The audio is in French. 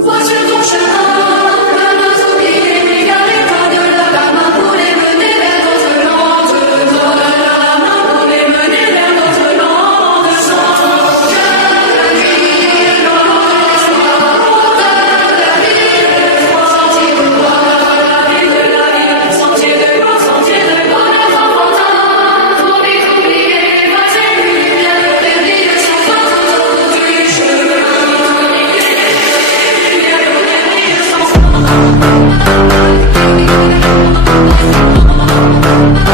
Vois sur ton chemin, ne nous oublier, n'égarez pas de la main pour les mener vers notre lande. Donne la main pour les mener vers notre lande. Chantons que la nuit, l'ombre l'espoir, montagne de la ville, sentier de gloire, la ville de la ville, sentier de gloire, notre enfantin. Pour vite oublier, passer plus lumière de l'éveil sans fin tout au bout du chemin. Thank you.